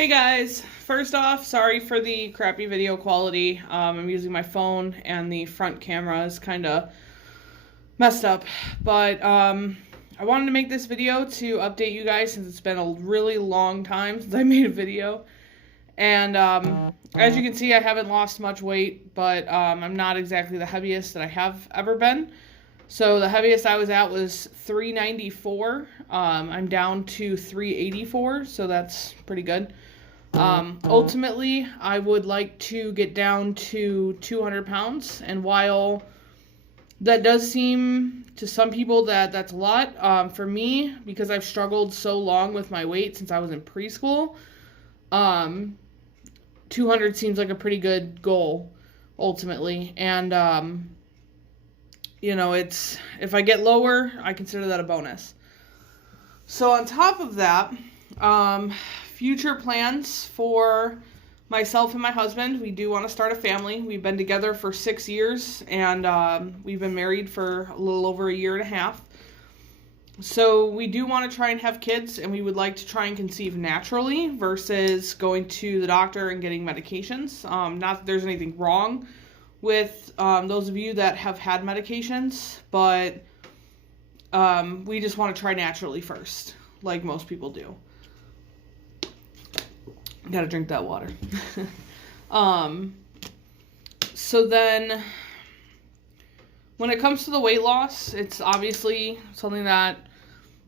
Hey guys, first off, sorry for the crappy video quality. I'm using my phone and the front camera is kind of messed up, but I wanted to make this video to update you guys since it's been a really long time since I made a video. And as you can see, I haven't lost much weight, but I'm not exactly the heaviest that I have ever been. So the heaviest I was at was 394. I'm down to 384, so that's pretty good. Ultimately, I would like to get down to 200 pounds, and while that does seem to some people that that's a lot, for me, because I've struggled so long with my weight since I was in preschool, 200 seems like a pretty good goal, ultimately, and you know, it's, if I get lower, I consider that a bonus. So on top of that, future plans for myself and my husband, we do want to start a family. We've been together for 6 years, and we've been married for a little over a year and a half. So we do want to try and have kids, and we would like to try and conceive naturally versus going to the doctor and getting medications. Not that there's anything wrong with those of you that have had medications, but we just want to try naturally first, like most people do. Gotta drink that water. So then, when it comes to the weight loss, it's obviously something that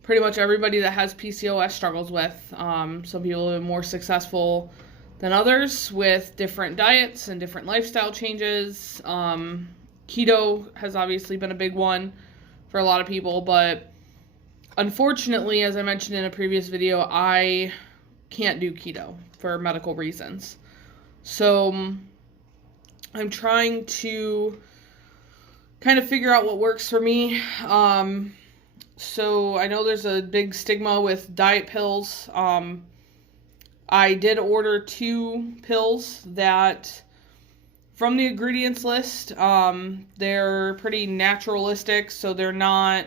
pretty much everybody that has PCOS struggles with. Some people have been more successful than others with different diets and different lifestyle changes. Keto has obviously been a big one for a lot of people, but unfortunately, as I mentioned in a previous video, I can't do keto for medical reasons. So I'm trying to kind of figure out what works for me. So I know there's a big stigma with diet pills. I did order 2 pills that, from the ingredients list, they're pretty naturalistic, so they're not,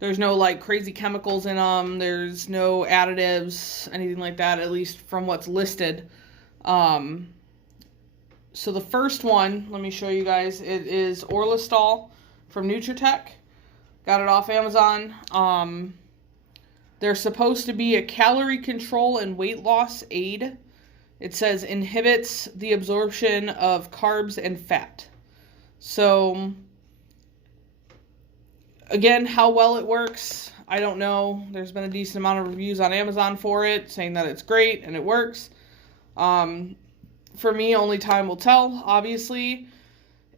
there's no like crazy chemicals in them, there's no additives, anything like that, at least from what's listed. So the first one, let me show you guys, it is Orlistal from Nutritech. Got it off Amazon. They're supposed to be a calorie control and weight loss aid. It says inhibits the absorption of carbs and fat. So, again, how well it works, I don't know. There's been a decent amount of reviews on Amazon for it, saying that it's great and it works. For me, only time will tell, obviously.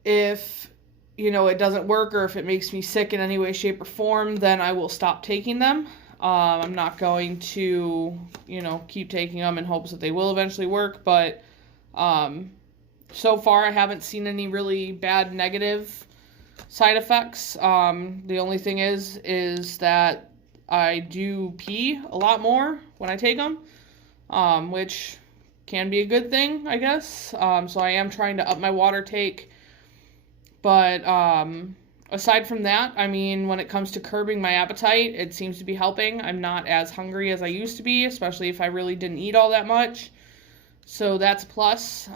If, you know, it doesn't work or if it makes me sick in any way, shape, or form, then I will stop taking them. I'm not going to, you know, keep taking them in hopes that they will eventually work, but so far I haven't seen any really bad negative side effects. The only thing is that I do pee a lot more when I take them, which can be a good thing, I guess. So I am trying to up my water take, but aside from that, I mean, when it comes to curbing my appetite, it seems to be helping. I'm not as hungry as I used to be, especially if I really didn't eat all that much. So that's a plus.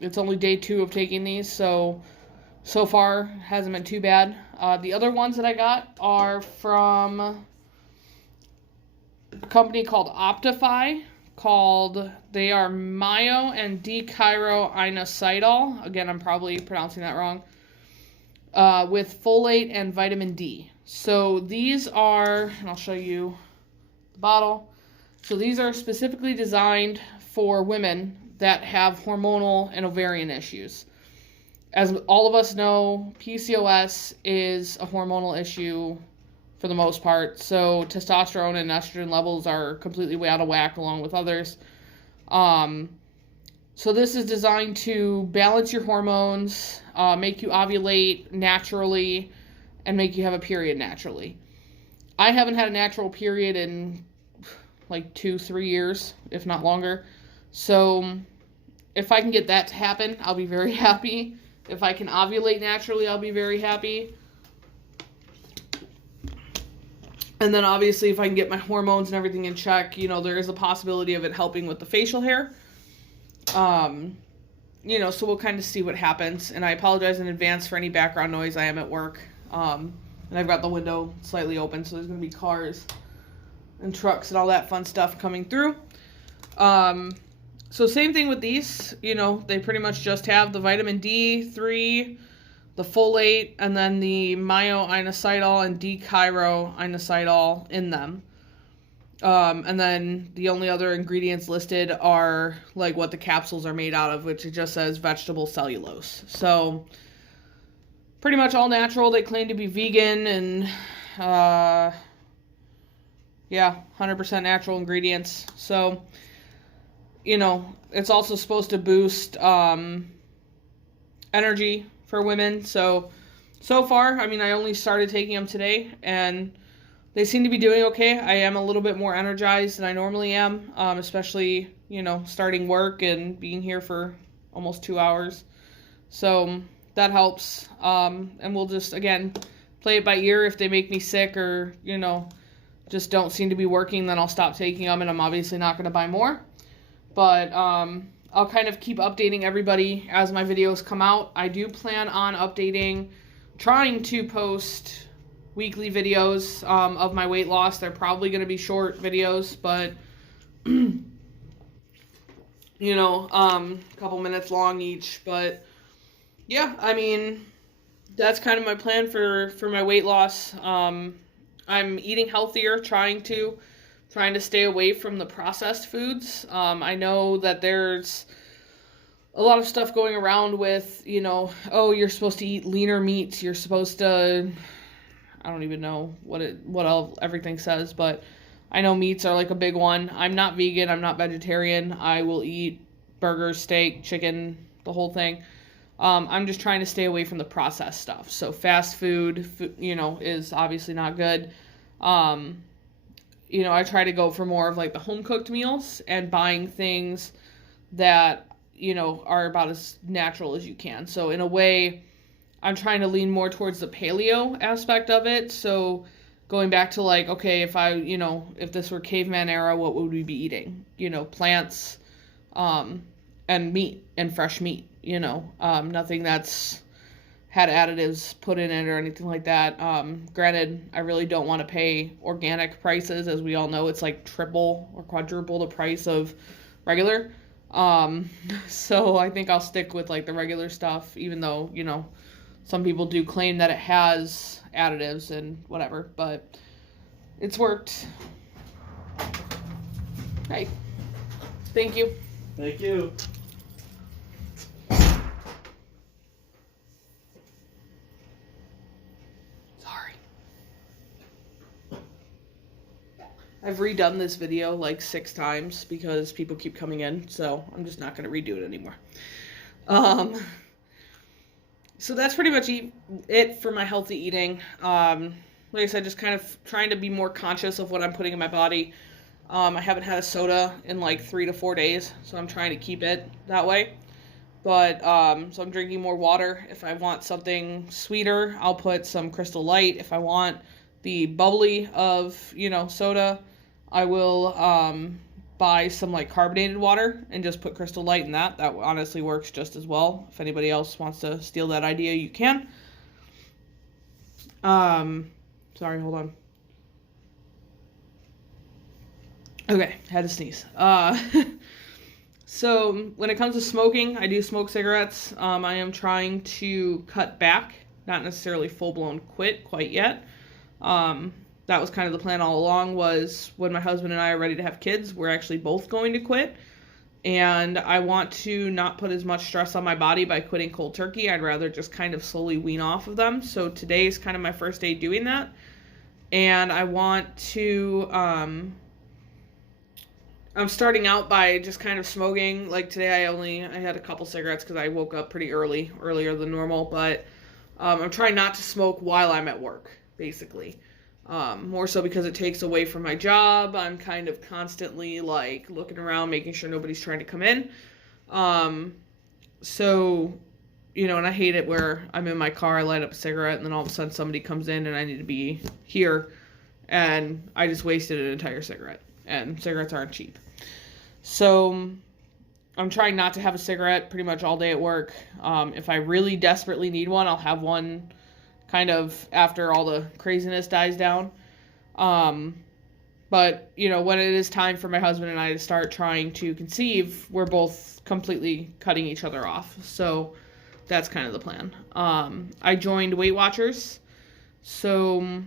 It's only day 2 of taking these, so far hasn't been too bad. The other ones that I got are from a company called Optify. They are Myo and D-chiroinositol. Again, I'm probably pronouncing that wrong. With folate and vitamin D. So these are, and I'll show you the bottle. So these are specifically designed for women that have hormonal and ovarian issues. As all of us know, PCOS is a hormonal issue for the most part. So testosterone and estrogen levels are completely way out of whack along with others. So this is designed to balance your hormones, make you ovulate naturally, and make you have a period naturally. I haven't had a natural period in like 2-3 years, if not longer. So if I can get that to happen, I'll be very happy. If I can ovulate naturally, I'll be very happy. And then obviously if I can get my hormones and everything in check, you know, there is a possibility of it helping with the facial hair. You know, so we'll kind of see what happens. And I apologize in advance for any background noise. I am at work. And I've got the window slightly open, so there's going to be cars and trucks and all that fun stuff coming through. So same thing with these, you know, they pretty much just have the vitamin D3, the folate, and then the myo-inositol and D-chiro-inositol in them. And then the only other ingredients listed are like what the capsules are made out of, which it just says vegetable cellulose. So pretty much all natural. They claim to be vegan and, yeah, 100% natural ingredients. So, you know, it's also supposed to boost, energy for women. So far, I mean, I only started taking them today and they seem to be doing okay. I am a little bit more energized than I normally am, especially, you know, starting work and being here for almost 2 hours. So that helps. And we'll just, again, play it by ear. If they make me sick or, you know, just don't seem to be working, then I'll stop taking them, and I'm obviously not going to buy more. But I'll kind of keep updating everybody as my videos come out. I do plan on trying to post weekly videos of my weight loss. They're probably going to be short videos, but you know, a couple minutes long each. But yeah, I mean, that's kind of my plan for my weight loss. I'm eating healthier, trying to stay away from the processed foods. I know that there's a lot of stuff going around with, you know, oh, you're supposed to eat leaner meats. You're supposed to, I don't even know what everything says, but I know meats are like a big one. I'm not vegan. I'm not vegetarian. I will eat burgers, steak, chicken, the whole thing. I'm just trying to stay away from the processed stuff. So fast food, you know, is obviously not good. You know, I try to go for more of like the home cooked meals and buying things that, you know, are about as natural as you can. So in a way, I'm trying to lean more towards the paleo aspect of it. So going back to like, okay, if this were caveman era, what would we be eating? You know, plants, and meat and fresh meat, you know, nothing that's had additives put in it or anything like that. Granted, I really don't want to pay organic prices. As we all know, it's like triple or quadruple the price of regular. So I think I'll stick with like the regular stuff, even though, you know, some people do claim that it has additives and whatever, but it's worked. Hey, thank you. Thank you. I've redone this video like 6 times because people keep coming in, so I'm just not going to redo it anymore. So that's pretty much it for my healthy eating. Like I said, just kind of trying to be more conscious of what I'm putting in my body. I haven't had a soda in like 3 to 4 days, so I'm trying to keep it that way. But, so I'm drinking more water. If I want something sweeter, I'll put some Crystal Light. If I want the bubbly of, you know, soda, I will buy some like carbonated water and just put Crystal Light in that. That honestly works just as well. If anybody else wants to steal that idea, you can. Sorry, hold on. Okay, had to sneeze. So when it comes to smoking, I do smoke cigarettes. I am trying to cut back, not necessarily full-blown quit quite yet. That was kind of the plan all along, was when my husband and I are ready to have kids, we're actually both going to quit. And I want to not put as much stress on my body by quitting cold turkey. I'd rather just kind of slowly wean off of them. So today is kind of my first day doing that. And I want to, I'm starting out by just kind of smoking. Like today I had a couple cigarettes because I woke up pretty earlier than normal. But I'm trying not to smoke while I'm at work, basically. More so because it takes away from my job. I'm kind of constantly like looking around, making sure nobody's trying to come in. So, you know, and I hate it where I'm in my car, I light up a cigarette, and then all of a sudden somebody comes in and I need to be here and I just wasted an entire cigarette, and cigarettes aren't cheap. So I'm trying not to have a cigarette pretty much all day at work. If I really desperately need one, I'll have one kind of after all the craziness dies down. But, you know, when it is time for my husband and I to start trying to conceive, we're both completely cutting each other off. So that's kind of the plan. I joined Weight Watchers. So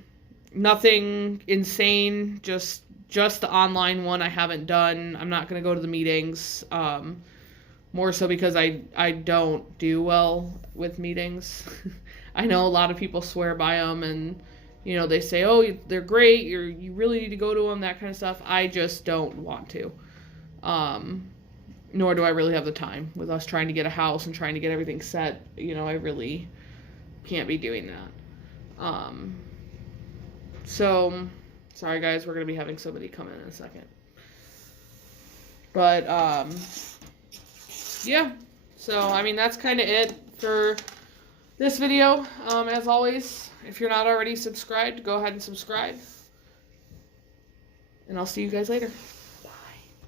nothing insane, just the online one I haven't done. I'm not going to go to the meetings. More so because I don't do well with meetings. I know a lot of people swear by them, and, you know, they say, oh, they're great, you really need to go to them, that kind of stuff. I just don't want to. Nor do I really have the time. With us trying to get a house and trying to get everything set, you know, I really can't be doing that. So, sorry guys, we're going to be having somebody come in a second. But, yeah. So, I mean, that's kind of it for this video. As always, if you're not already subscribed, go ahead and subscribe. And I'll see you guys later.